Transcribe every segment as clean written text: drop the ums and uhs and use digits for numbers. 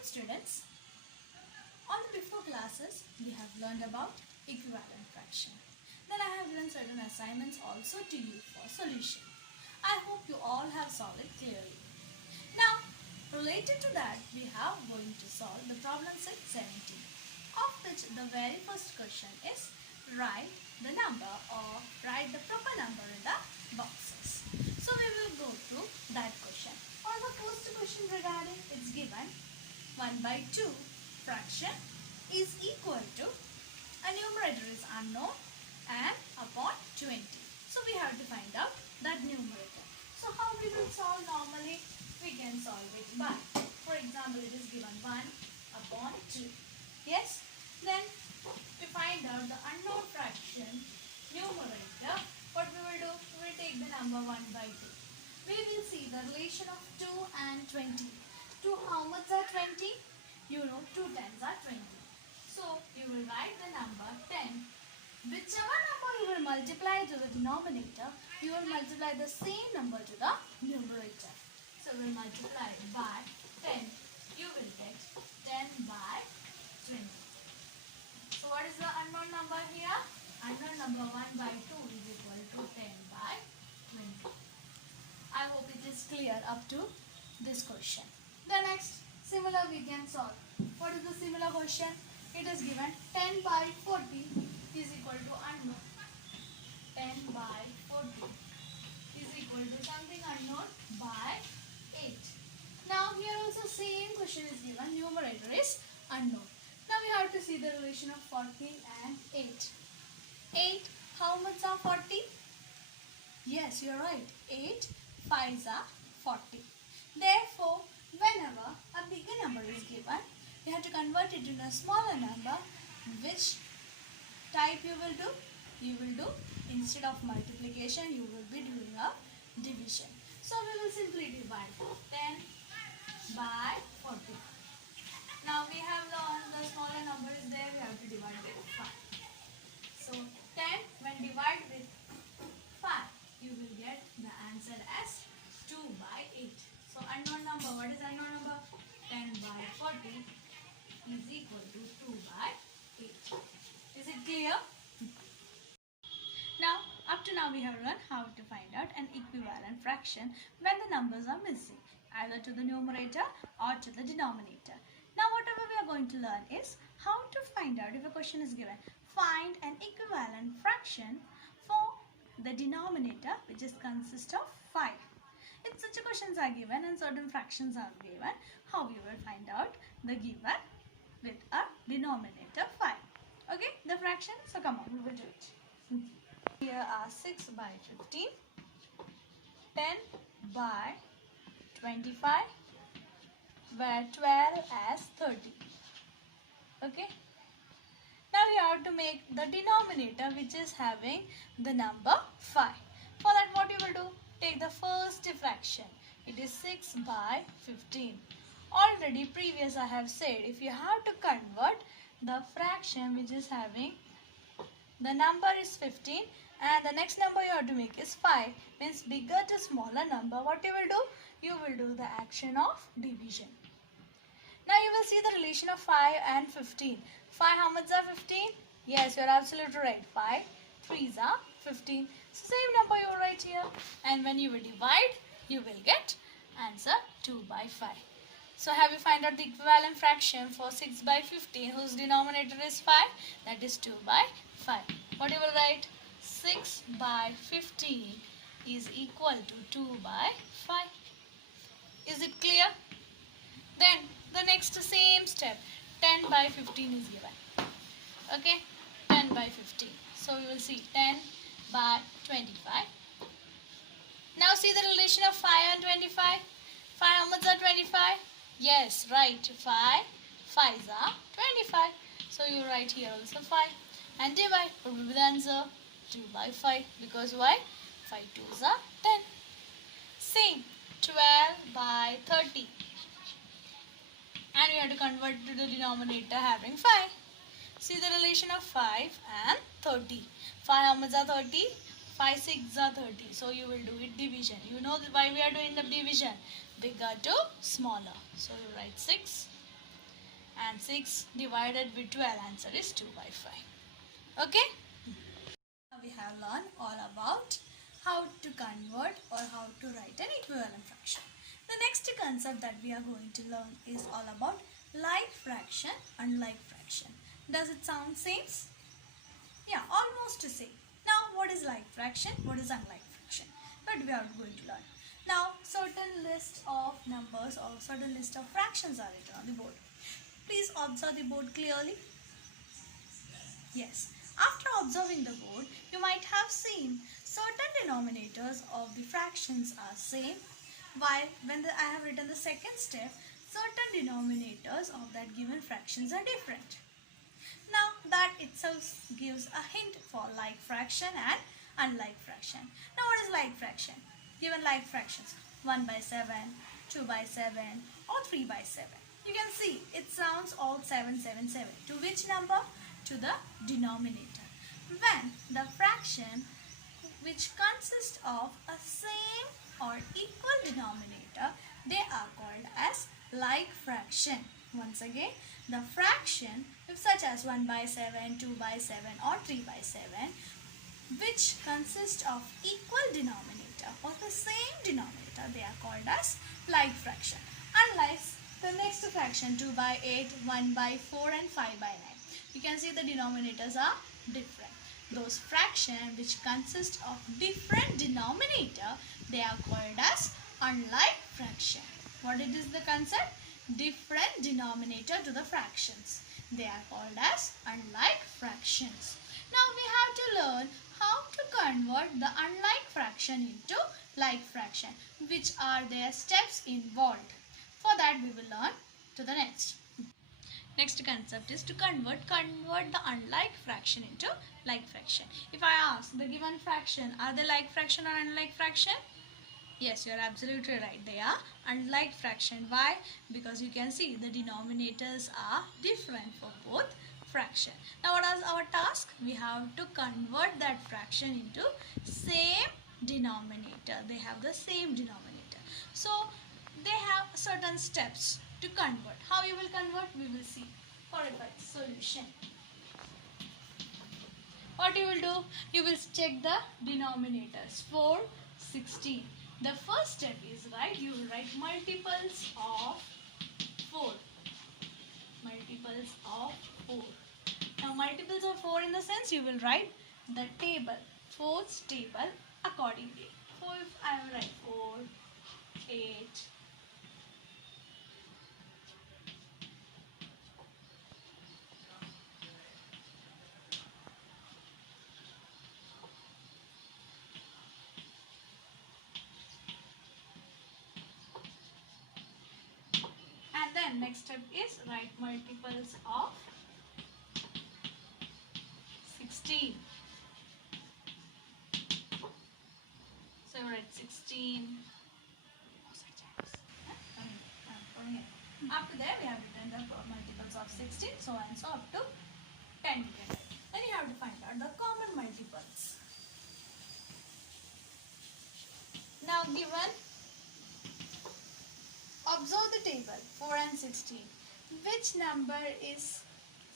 Welcome students. On the before classes, we have learned about equivalent fraction. Then I have given certain assignments also to you for solution. I hope you all have solved it clearly. Now, related to that, we are going to solve the problem set 17, of which the very first question is write the number or write the proper number in the boxes. So we will go through that question. For the first question regarding, it's given 1/2 fraction is equal to, a numerator is unknown and upon 20. So we have to find out that numerator. So how we will solve normally? We can solve it by, for example, it is given 1/2. Yes? Then to find out the unknown fraction numerator, what we will do? We will take the number 1/2. We will see the relation of 2 and 20. 2 how much are 20? You know 2 tens are 20. So you will write the number 10. Whichever number you will multiply to the denominator, you will multiply the same number to the numerator. So we will multiply by 10. You will get 10/20. So what is the unknown number here? Unknown number 1/2 is equal to 10/20. I hope it is clear up to this question. The next, similar we can solve. What is the similar question? It is given 10/40 is equal to unknown. 10/40 is equal to something unknown by 8. Now here also same question is given. Numerator is unknown. Now we have to see the relation of 40 and 8. 8, how much are 40? Yes, you are right. 8 5s are 40. Therefore, whenever a bigger number is given, you have to convert it into a smaller number. Which type you will do? You will do, instead of multiplication, you will be doing a division. So we will simply divide 10/40. Now we have the smaller number is there, we have to divide with 5. So 10 when divided with 5, you will get the answer as 2/8. So unknown number, what is unknown number? 10/40 is equal to 2/8. Is it clear? Now, up to now we have learned how to find out an equivalent fraction when the numbers are missing, either to the numerator or to the denominator. Now whatever we are going to learn is how to find out if a question is given. Find an equivalent fraction for the denominator which is consist of 5. If such questions are given and certain fractions are given, how we will find out the given with a denominator 5. Okay, the fraction. So come on, we will do it. Here are 6/15, 10/25, where 12 as 30. Okay. Now we have to make the denominator which is having the number 5. For that, what you will do? Take the first fraction. It is 6/15. Already previous I have said, if you have to convert the fraction which is having the number is 15 and the next number you have to make is 5, means bigger to smaller number, what you will do? You will do the action of division. Now you will see the relation of 5 and 15. 5 how much are 15? Yes, you are absolutely right. 5 3s are 15. So same number you will write here. And when you will divide, you will get answer 2/5. So have you find out the equivalent fraction for 6/15 whose denominator is 5? That is 2/5. What you will write? 6/15 is equal to 2/5. Is it clear? Then the next same step, 10/15 is given. Okay, 10/15. So we will see 10/25. Now see the relation of 5 and 25. 5 how much are 25? Yes, right. 5 5s are 25. So you write here also 5 and divide. What will be the answer? 2/5. Because why? 5 2s are 10. Same, 12/30. And we have to convert to the denominator having 5. See the relation of 5 and 30. 5 how much are 30? 5 6 are 30. So you will do it division. You know why we are doing the division? Bigger to smaller. So you write 6 and 6 divided by 12, answer is 2 by 5. Okay? Now we have learned all about how to convert or how to write an equivalent fraction. The next concept that we are going to learn is all about like fraction and like fraction. Does it sound same? Yeah, almost the same. Now what is like fraction? What is unlike fraction? But we are going to learn. Now certain list of numbers or certain list of fractions are written on the board. Please observe the board clearly. Yes. After observing the board, you might have seen certain denominators of the fractions are same, while when I have written the second step, certain denominators of that given fractions are different. Now that itself gives a hint for like fraction and unlike fraction. Now what is like fraction? Given like fractions 1 by 7, 2 by 7 or 3 by 7. You can see it sounds all 777. To which number? To the denominator. When the fraction which consists of a same or equal denominator, they are called as like fraction. Once again, the fraction such as 1 by 7, 2 by 7 or 3 by 7 which consist of equal denominator or the same denominator, they are called as like fraction. Unlike the next fraction 2 by 8, 1 by 4 and 5 by 9. You can see the denominators are different. Those fractions which consist of different denominator, they are called as unlike fraction. What it is the concept? Different denominator to the fractions. They are called as unlike fractions. Now we have to learn how to convert the unlike fraction into like fraction. Which are their steps involved? For that we will learn to the next. Next concept is to convert the unlike fraction into like fraction. If I ask the given fraction, are they like fraction or unlike fraction? Yes, you are absolutely right. They are unlike fraction. Why? Because you can see the denominators are different for both fraction. Now what is our task? We have to convert that fraction into same denominator. They have the same denominator. So they have certain steps to convert. How you will convert? We will see. For a solution. What you will do? You will check the denominators. 4, 16. The first step is you will write multiples of 4. Multiples of 4. Now multiples of 4 in the sense you will write the table. 4's table accordingly. 4 if I will write 4, 8, next step is write multiples of 16. So you write 16. After that we have written the multiples of 16, so and so up to 10. Then you have to find out the common multiples. Now given, observe the table 4 and 16. Which number is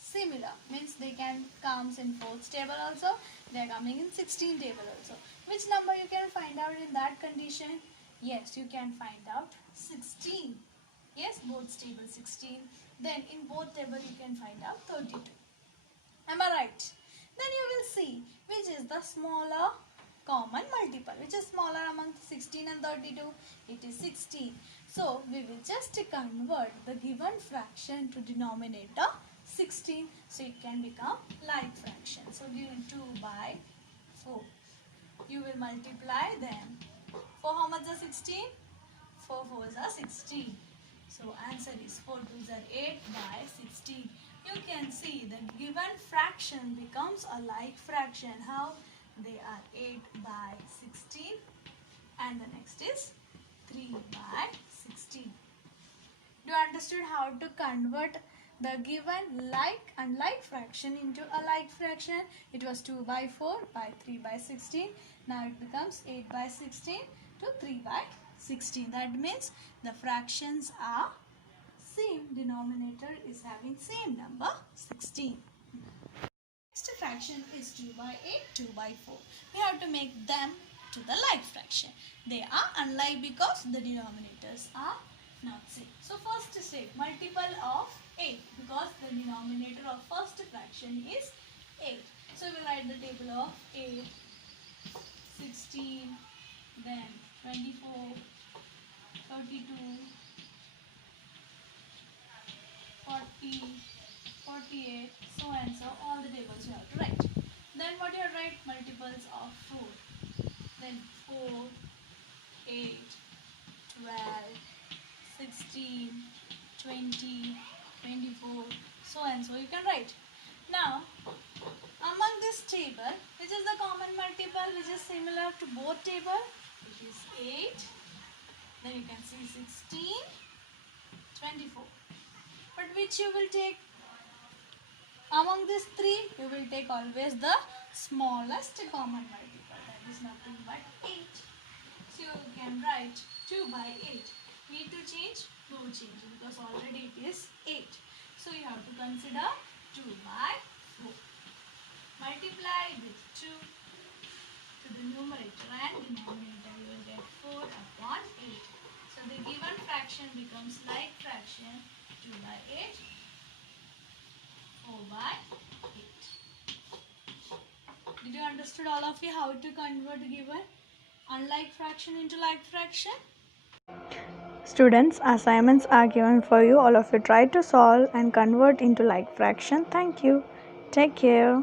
similar? Means they can comes in 4th table also. They are coming in 16 table also. Which number you can find out in that condition? Yes, you can find out 16. Yes, both table 16. Then in both table you can find out 32. Am I right? Then you will see which is the smaller common multiple. Which is smaller among 16 and 32? It is 16. So we will just convert the given fraction to denominator 16. So it can become like fraction. So given 2 by 4. You will multiply them. For how much is 16? 4 4s are 16. So answer is 4 2s are 8 by 16. You can see the given fraction becomes a like fraction. How? They are 8 by 16 and the next is 3 by 16. Do you understood how to convert the given like and like fraction into a like fraction? It was 2 by 4 by 3 by 16. Now it becomes 8 by 16 to 3 by 16. That means the fractions are same denominator is having same number 16. Next fraction is 2 by 8, 2 by 4. We have to make them to the like fraction. They are unlike because the denominators are not same. So first step, multiple of 8 because the denominator of first fraction is 8. So we write the table of 8, 16, then 24, 32, 40, 48, so and so, all the tables you have to write. Then what you have to write? Multiples of 4. Then 4, 8, 12, 16, 20, 24, so and so you can write. Now, among this table, which is the common multiple which is similar to both table, which is 8, then you can see 16, 24. But which you will take? Among these three, you will take always the smallest common multiple, that is nothing but 8. So you can write 2 by 8. Need to change? No change because already it is 8. So you have to consider 2 by 4. Multiply with 2 to the numerator and denominator, you will get 4 upon 8. So the given fraction becomes like fraction 2 by 8, 4 by 8. Did you understood all of you how to convert given unlike fraction into like fraction? Students, assignments are given for you. All of you try to solve and convert into like fraction. Thank you. Take care.